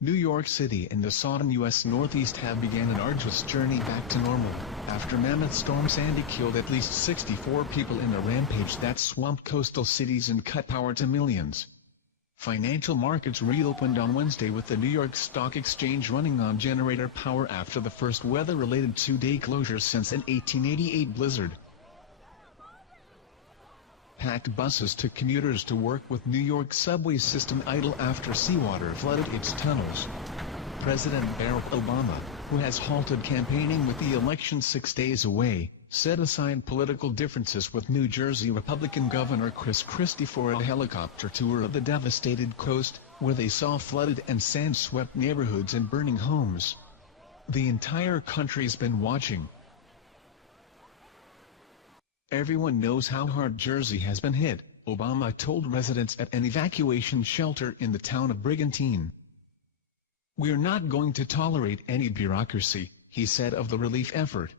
New York City and the sodden U.S. Northeast have begun an arduous journey back to normal, after mammoth storm Sandy killed at least 64 people in a rampage that swamped coastal cities and cut power to millions. Financial markets reopened on Wednesday with the New York Stock Exchange running on generator power after the first weather-related two-day closure since an 1888 blizzard. Packed buses took commuters to work with New York subway system idle after seawater flooded its tunnels. President Barack Obama, who has halted campaigning with the election 6 days away, set aside political differences with New Jersey Republican Governor Christie for a helicopter tour of the devastated coast, where they saw flooded and sand-swept neighborhoods and burning homes. The entire country's been watching. Everyone knows how hard Jersey has been hit, Obama told residents at an evacuation shelter in the town of Brigantine. "We're not going to tolerate any bureaucracy," he said of the relief effort.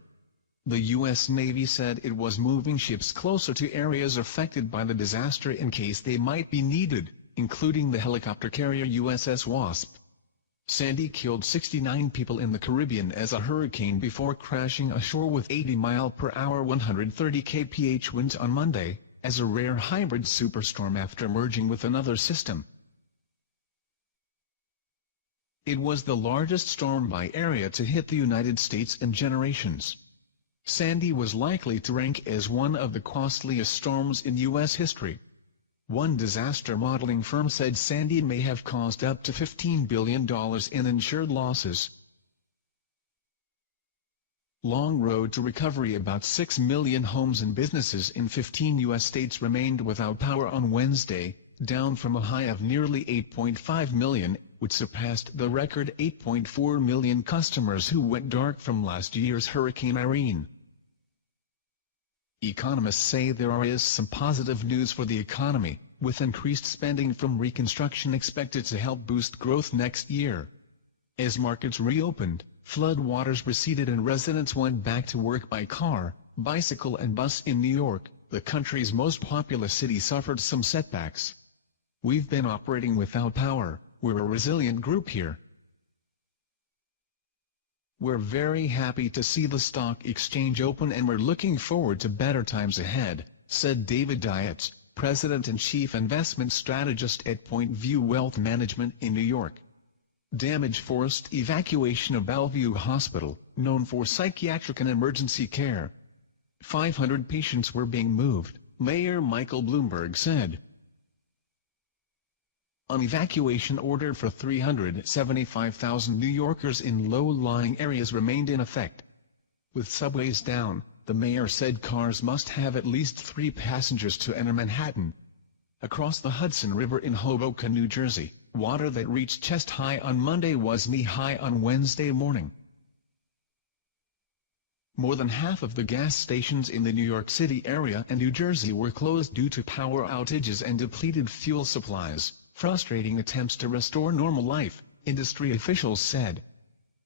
The U.S. Navy said it was moving ships closer to areas affected by the disaster in case they might be needed, including the helicopter carrier USS Wasp. Sandy killed 69 people in the Caribbean as a hurricane before crashing ashore with 80-mile-per-hour 130 kph winds on Monday, as a rare hybrid superstorm after merging with another system. It was the largest storm by area to hit the United States in generations. Sandy was likely to rank as one of the costliest storms in U.S. history. One disaster modeling firm said Sandy may have caused up to $15 billion in insured losses. Long road to recovery. About 6 million homes and businesses in 15 U.S. states remained without power on Wednesday, down from a high of nearly 8.5 million, which surpassed the record 8.4 million customers who went dark from last year's Hurricane Irene. Economists say there is some positive news for the economy, with increased spending from reconstruction expected to help boost growth next year. As markets reopened, floodwaters receded and residents went back to work by car, bicycle and bus in New York, the country's most populous city, suffered some setbacks. "We've been operating without power, we're a resilient group here. We're very happy to see the stock exchange open and we're looking forward to better times ahead," said David Dietz, President and Chief Investment Strategist at Point View Wealth Management in New York. Damage forced evacuation of Bellevue Hospital, known for psychiatric and emergency care. 500 patients were being moved, Mayor Michael Bloomberg said. An evacuation order for 375,000 New Yorkers in low-lying areas remained in effect. With subways down, the mayor said cars must have at least 3 passengers to enter Manhattan. Across the Hudson River in Hoboken, New Jersey, water that reached chest-high on Monday was knee-high on Wednesday morning. More than half of the gas stations in the New York City area and New Jersey were closed due to power outages and depleted fuel supplies, frustrating attempts to restore normal life, industry officials said.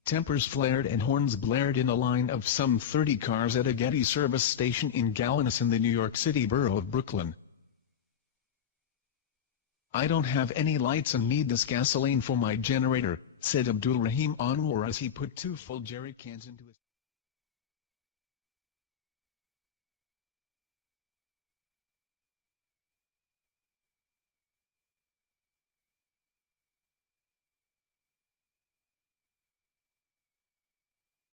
Tempers flared and horns blared in a line of some 30 cars at a Getty service station in Gowanus in the New York City borough of Brooklyn. "I don't have any lights and need this gasoline for my generator," said Abdul Rahim Anwar as he put 2 full jerry cans into his